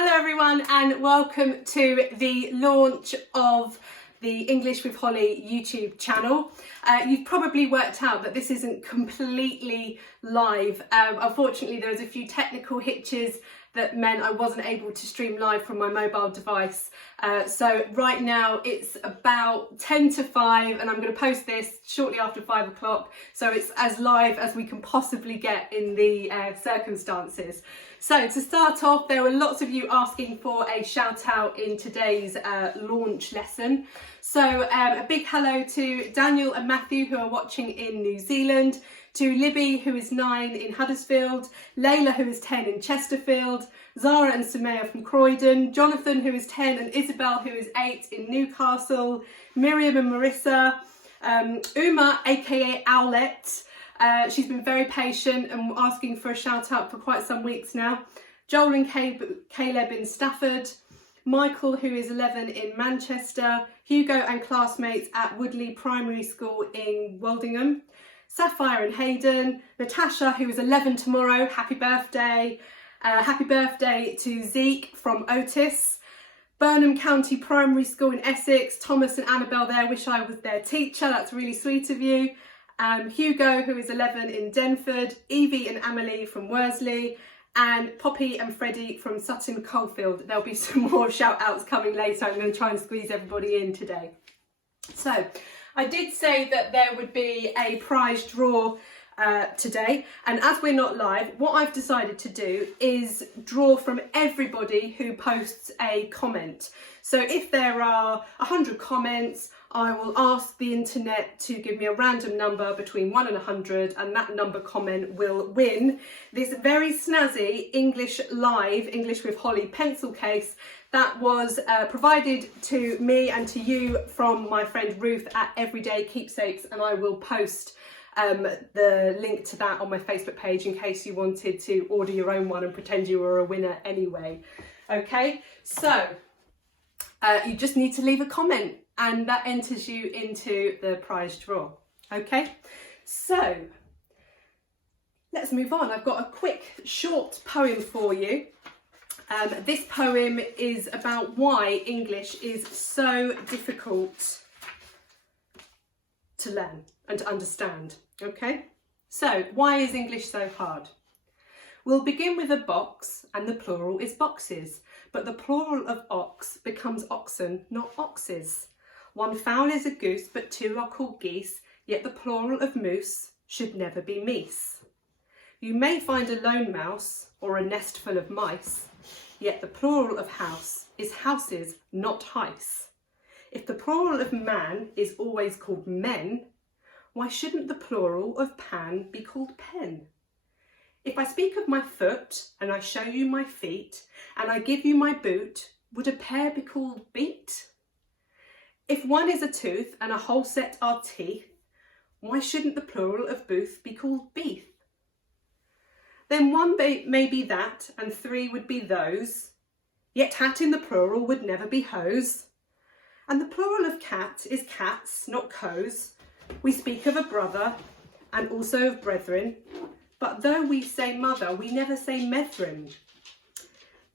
Hello everyone and welcome to the launch of the English with Holly YouTube channel. You've probably worked out that this isn't completely live. Unfortunately there was a few technical hitches that meant I wasn't able to stream live from my mobile device. So right now it's about 10 to 5 and I'm going to post this shortly after 5 o'clock. So it's as live as we can possibly get in the circumstances. So to start off, there were lots of you asking for a shout out in today's launch lesson. So a big hello to Daniel and Matthew who are watching in New Zealand, to Libby who is 9 in Huddersfield, Layla who is 10 in Chesterfield, Zara and Sumaya from Croydon, Jonathan who is 10 and Isabel who is 8 in Newcastle, Miriam and Marissa, Uma aka Owlet. She's been very patient and asking for a shout out for quite some weeks now. Joel and Caleb in Stafford, Michael who is 11 in Manchester, Hugo and classmates at Woodley Primary School in Woldingham, Sapphire and Hayden, Natasha who is 11 tomorrow, happy birthday. Happy birthday to Zeke from Otis, Burnham County Primary School in Essex, Thomas and Annabelle there, wish I was their teacher, that's really sweet of you. Hugo who is 11 in Denford, Evie and Amelie from Worsley, and Poppy and Freddie from Sutton Coldfield. There'll be some more shout outs coming later. I'm going to try and squeeze everybody in today. So I did say that there would be a prize draw today, and as we're not live, what I've decided to do is draw from everybody who posts a comment. So if there are 100 comments, I will ask the internet to give me a random number between 1 and 100, and that number comment will win this very snazzy English Live, English with Holly pencil case that was provided to me and to you from my friend Ruth at Everyday Keepsakes, and I will post the link to that on my Facebook page in case you wanted to order your own one and pretend you were a winner anyway. Okay, so you just need to leave a comment and that enters you into the prize draw. Okay, so let's move on. I've got a quick short poem for you. This poem is about why English is so difficult to learn and to understand. Okay, so why is English so hard? We'll begin with a box and the plural is boxes, but the plural of ox becomes oxen, not oxes. One fowl is a goose, but two are called geese, yet the plural of moose should never be meese. You may find a lone mouse or a nest full of mice, yet the plural of house is houses, not hice. If the plural of man is always called men, why shouldn't the plural of pan be called pen? If I speak of my foot and I show you my feet and I give you my boot, would a pair be called beat? If one is a tooth and a whole set are teeth, why shouldn't the plural of booth be called beef? Then one may be that and three would be those, yet hat in the plural would never be hose. And the plural of cat is cats, not coes. We speak of a brother and also of brethren, but though we say mother, we never say methrin.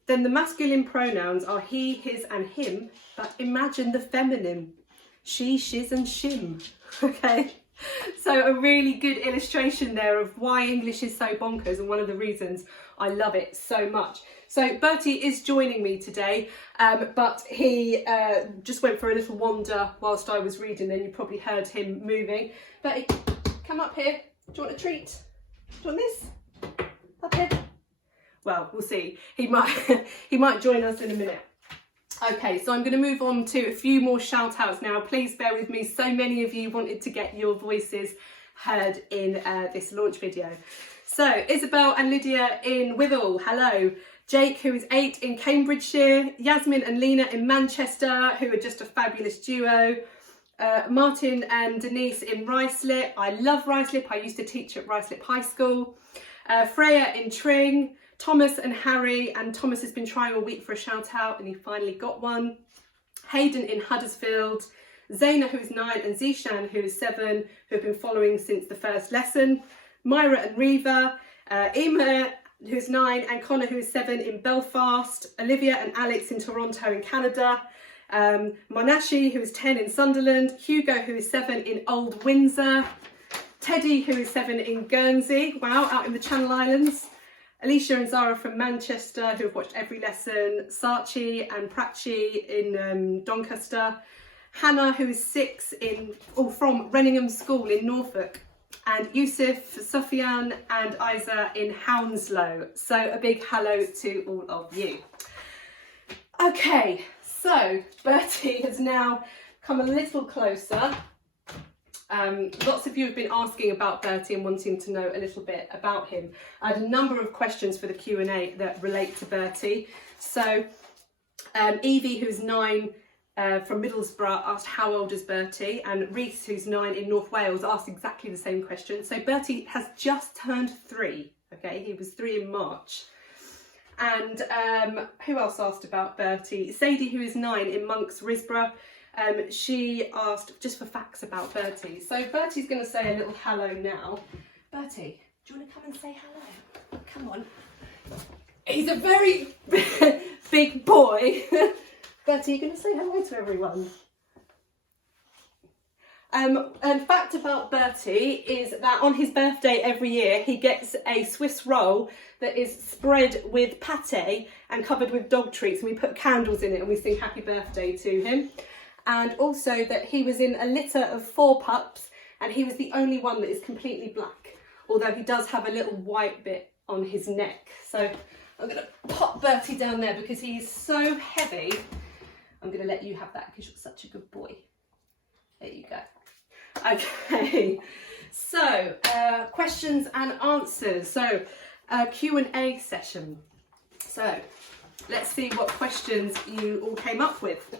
Then the masculine pronouns are he, his and him, but imagine the feminine, she, shiz and shim. Okay, so a really good illustration there of why English is so bonkers and one of the reasons I love it so much. So Bertie is joining me today, but he just went for a little wander whilst I was reading, and you probably heard him moving. Bertie, come up here. Do you want a treat? Do you want this? Up here? Well, we'll see. He might join us in a minute. Okay, so I'm going to move on to a few more shout outs now. Please bear with me. So many of you wanted to get your voices heard in this launch video. So Isabel and Lydia in Withall, hello. Jake, who is 8 in Cambridgeshire. Yasmin and Lena in Manchester, who are just a fabulous duo. Martin and Denise in Ruislip. I love Ruislip. I used to teach at Ruislip High School. Freya in Tring. Thomas and Harry, and Thomas has been trying all week for a shout out and he finally got one. Hayden in Huddersfield, Zaina who is 9 and Zishan who is 7, who have been following since the first lesson. Myra and Reva, Emma who's 9, and Connor, who is 7, in Belfast, Olivia and Alex in Toronto in Canada, Monashi, who is 10, in Sunderland, Hugo, who is 7, in Old Windsor, Teddy, who is 7, in Guernsey, wow, out in the Channel Islands, Alicia and Zara from Manchester, who have watched every lesson, Sachi and Prachi in Doncaster, Hannah, who is 6, from Renningham School in Norfolk, and Yusuf, Sofian and Isa in Hounslow. So a big hello to all of you. Okay, so Bertie has now come a little closer. Lots of you have been asking about Bertie and wanting to know a little bit about him. I had a number of questions for the Q&A that relate to Bertie. So Evie, who's 9, from Middlesbrough, asked how old is Bertie, and Reese, who's 9 in North Wales, asked exactly the same question. So Bertie has just turned 3, okay, he was 3 in March. And who else asked about Bertie? Sadie, who is 9 in Monks, Risborough, she asked just for facts about Bertie. So Bertie's going to say a little hello now. Bertie, do you want to come and say hello? Come on. He's a very big boy. Bertie, you're going to say hello to everyone. And fact about Bertie is that on his birthday every year he gets a Swiss roll that is spread with pate and covered with dog treats, and we put candles in it and we sing happy birthday to him. And also that he was in a litter of 4 pups and he was the only one that is completely black, although he does have a little white bit on his neck. So I'm going to pop Bertie down there because he is so heavy. I'm going to let you have that because you're such a good boy. There you go. Okay, so questions and answers. So Q&A session. So let's see what questions you all came up with.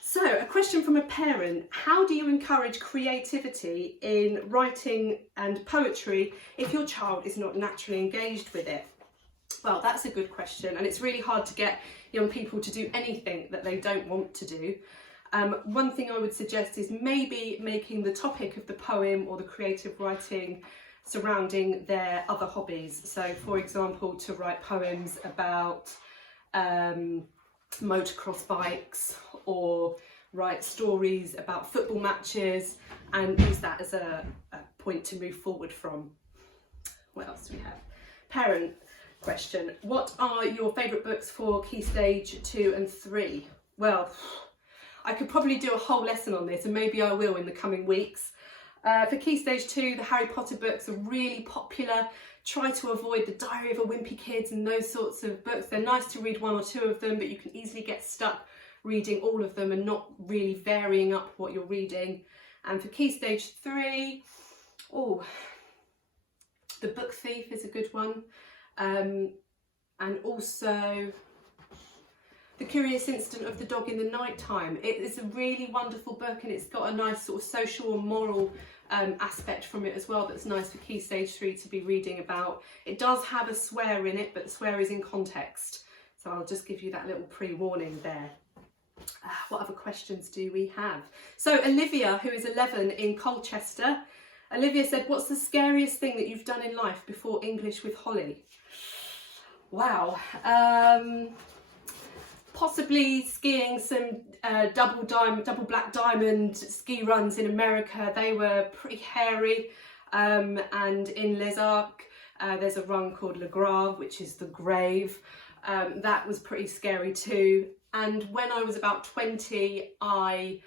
So a question from a parent: how do you encourage creativity in writing and poetry if your child is not naturally engaged with it? Well, that's a good question, and it's really hard to get young people to do anything that they don't want to do. One thing I would suggest is maybe making the topic of the poem or the creative writing surrounding their other hobbies. So, for example, to write poems about motocross bikes, or write stories about football matches and use that as a point to move forward from. What else do we have? Parent question: what are your favourite books for Key Stage 2 and 3? Well, I could probably do a whole lesson on this, and maybe I will in the coming weeks. For Key Stage 2, the Harry Potter books are really popular. Try to avoid the Diary of a Wimpy Kid and those sorts of books. They're nice to read 1 or 2 of them, but you can easily get stuck reading all of them and not really varying up what you're reading. And for Key Stage 3, The Book Thief is a good one. And also The Curious Incident of the Dog in the Night Time. It is a really wonderful book, and it's got a nice sort of social and moral aspect from it as well that's nice for Key Stage 3 to be reading about. It does have a swear in it, but the swear is in context. So I'll just give you that little pre-warning there. What other questions do we have? So Olivia, who is 11 in Colchester, Olivia said, what's the scariest thing that you've done in life before English with Holly? Wow. Possibly skiing some double black diamond ski runs in America. They were pretty hairy. And in Les Arcs, there's a run called Le Grave, which is the grave. That was pretty scary too. And when I was about 20, I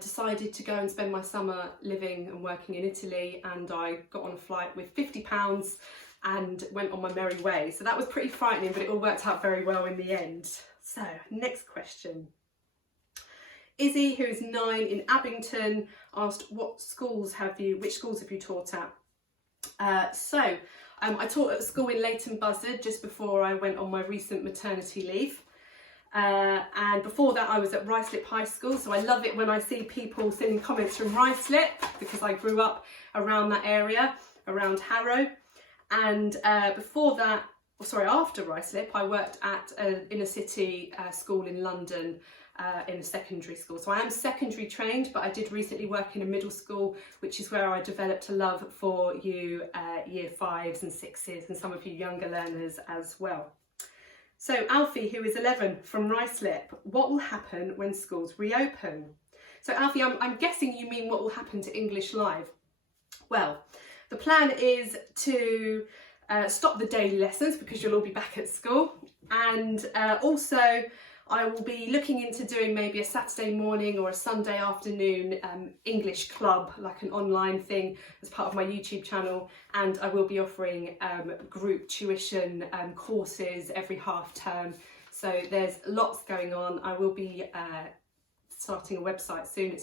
decided to go and spend my summer living and working in Italy, and I got on a flight with £50 and went on my merry way. So that was pretty frightening, but it all worked out very well in the end. So, next question. Izzy, who is 9 in Abington, asked which schools have you taught at? I taught at a school in Leighton Buzzard just before I went on my recent maternity leave. And before that I was at Ruislip High School, so I love it when I see people sending comments from Ruislip because I grew up around that area, around Harrow. And before that after Ruislip, I worked at an inner city school in London, in a secondary school. So I am secondary trained, but I did recently work in a middle school, which is where I developed a love for you year 5s and 6s and some of you younger learners as well. So Alfie, who is 11 from Ruislip, what will happen when schools reopen? So Alfie, I'm guessing you mean what will happen to English Live. Well, the plan is to stop the daily lessons because you'll all be back at school, and also I will be looking into doing maybe a Saturday morning or a Sunday afternoon English club, like an online thing as part of my YouTube channel, and I will be offering group tuition courses every half term. So there's lots going on. I will be starting a website soon.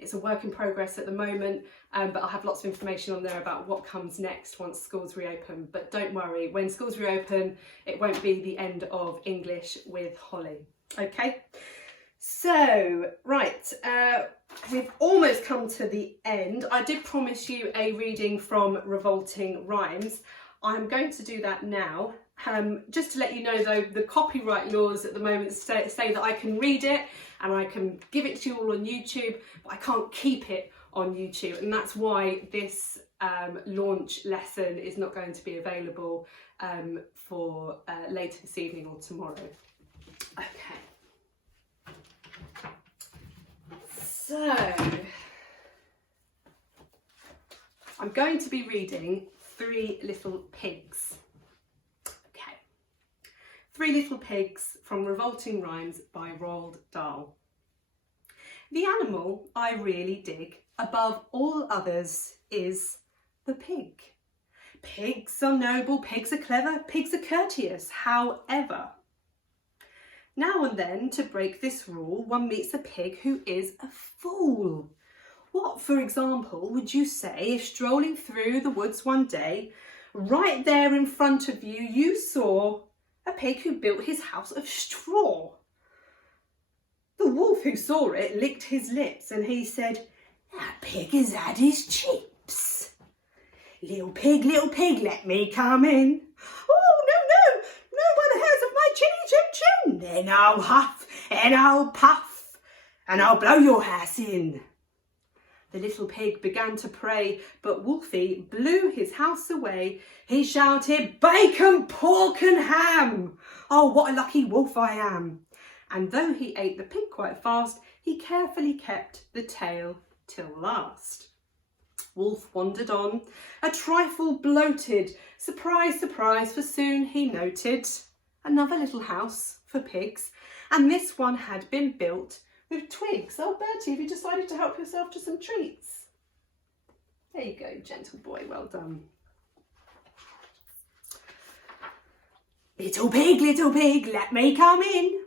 It's a work in progress at the moment, but I'll have lots of information on there about what comes next once schools reopen. But don't worry, when schools reopen, it won't be the end of English with Holly. Okay, so right, we've almost come to the end. I did promise you a reading from Revolting Rhymes. I'm going to do that now. Just to let you know though, the copyright laws at the moment say that I can read it and I can give it to you all on YouTube, but I can't keep it on YouTube, and that's why this launch lesson is not going to be available for later this evening or tomorrow. Okay. So, I'm going to be reading Three Little Pigs. Okay. Three Little Pigs from Revolting Rhymes by Roald Dahl. The animal I really dig above all others is the pig. Pigs are noble, pigs are clever, pigs are courteous, however. Now and then, to break this rule, one meets a pig who is a fool. What, for example, would you say if strolling through the woods one day, right there in front of you, you saw a pig who built his house of straw? The wolf who saw it licked his lips and he said, "That pig has had his chips. Little pig, let me come in. Oh, no, by the hairs of my chinny chin chin. Then I'll huff and I'll puff and I'll blow your house in." The little pig began to pray, but Wolfie blew his house away. He shouted, "Bacon, pork and ham. Oh, what a lucky wolf I am." And though he ate the pig quite fast, he carefully kept the tail till last. Wolf wandered on, a trifle bloated. Surprise, surprise, for soon he noted another little house for pigs, and this one had been built with twigs. Oh, Bertie, have you decided to help yourself to some treats? There you go, gentle boy, well done. Little pig, let me come in.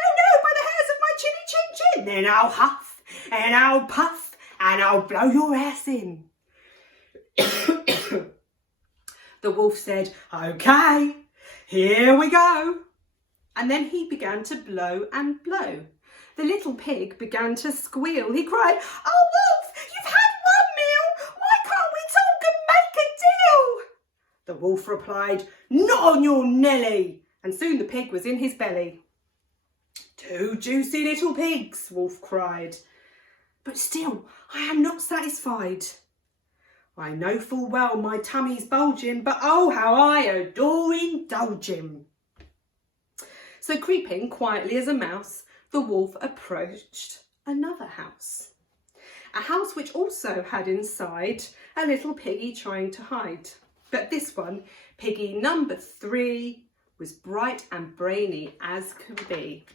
No, by the hairs of my chinny chin chin. Then I'll huff and I'll puff and I'll blow your ass in. The wolf said, "Okay, here we go." And then he began to blow and blow. The little pig began to squeal. He cried, "Oh, wolf, you've had one meal. Why can't we talk and make a deal?" The wolf replied, "Not on your Nelly." And soon the pig was in his belly. "Two juicy little pigs," Wolf cried. "But still, I am not satisfied. I know full well my tummy's bulging, but oh, how I adore indulging." So creeping quietly as a mouse, the wolf approached another house. A house which also had inside a little piggy trying to hide. But this one, piggy number 3, was bright and brainy as could be.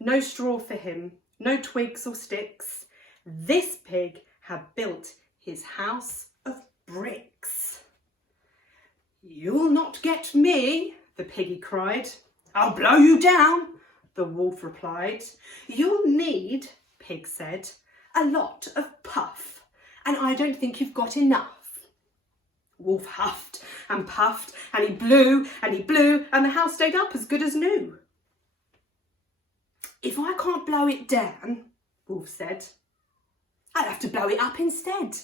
No straw for him, no twigs or sticks. This pig had built his house of bricks. "You'll not get me," the piggy cried. "I'll blow you down," the wolf replied. "You'll need," pig said, "a lot of puff, and I don't think you've got enough." Wolf huffed and puffed, and he blew, and the house stayed up as good as new. "If I can't blow it down," Wolf said, "I'll have to blow it up instead."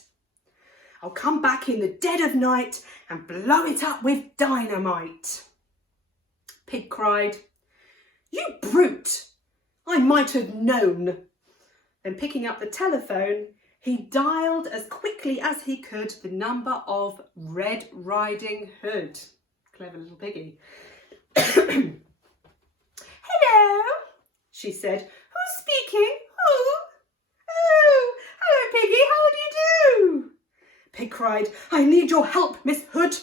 I'll come back in the dead of night and blow it up with dynamite. Pig cried, "You brute! I might have known." Then picking up the telephone, he dialed as quickly as he could the number of Red Riding Hood. Clever little piggy. "Hello," she said. "Who's speaking? Who?" "Oh, hello, Piggy, how do you do?" Pig cried, "I need your help, Miss Hood.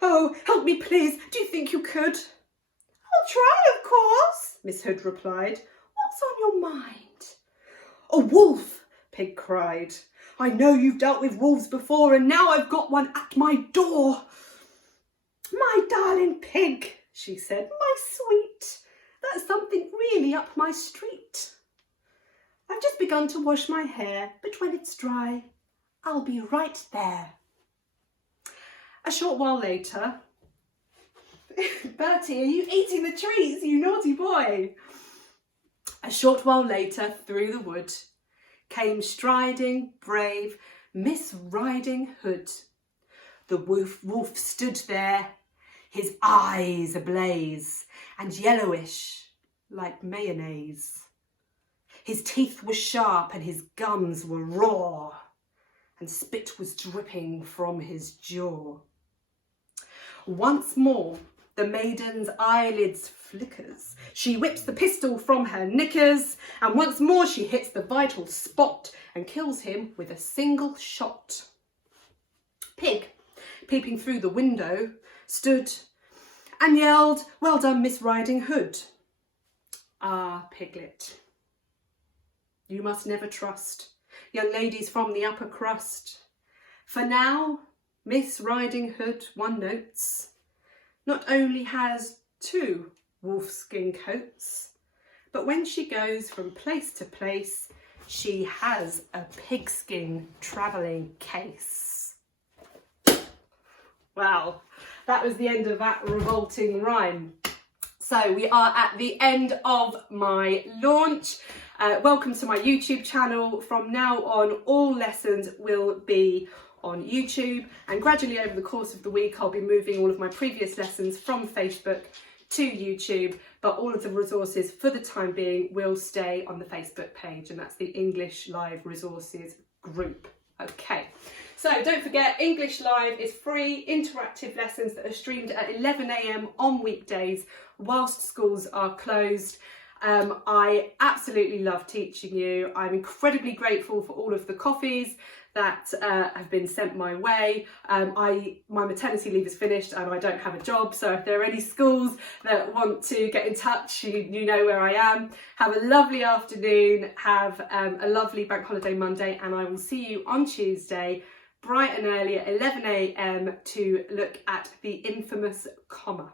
Oh, help me, please. Do you think you could?" "I'll try, of course," Miss Hood replied. "What's on your mind?" "A wolf," Pig cried. "I know you've dealt with wolves before, and now I've got one at my door." "My darling Pig," she said, "my sweet, that's something really up my street. I've just begun to wash my hair, but when it's dry, I'll be right there." A short while later, Bertie, are you eating the treats, you naughty boy? A short while later, through the wood, came striding, brave Miss Riding Hood. The wolf stood there, his eyes ablaze and yellowish like mayonnaise. His teeth were sharp and his gums were raw, and spit was dripping from his jaw. Once more the maiden's eyelids flickers. She whips the pistol from her knickers, and once more she hits the vital spot and kills him with a single shot. Pig, peeping through the window, stood and yelled, "Well done, Miss Riding Hood." "Ah, Piglet, you must never trust young ladies from the upper crust. For now, Miss Riding Hood, one notes, not only has 2 wolfskin coats, but when she goes from place to place, she has a pigskin travelling case." Wow, that was the end of that revolting rhyme. So we are at the end of my launch. Welcome to my YouTube channel. From now on, all lessons will be on YouTube, and gradually over the course of the week I'll be moving all of my previous lessons from Facebook to YouTube, but all of the resources for the time being will stay on the Facebook page, and that's the English Live Resources group. Okay, so don't forget, English Live is free interactive lessons that are streamed at 11 AM on weekdays whilst schools are closed. I absolutely love teaching you. I'm incredibly grateful for all of the coffees that have been sent my way. My maternity leave is finished and I don't have a job, so if there are any schools that want to get in touch, you know where I am. Have a lovely afternoon, have a lovely bank holiday Monday, and I will see you on Tuesday bright and early at 11 AM to look at the infamous comma.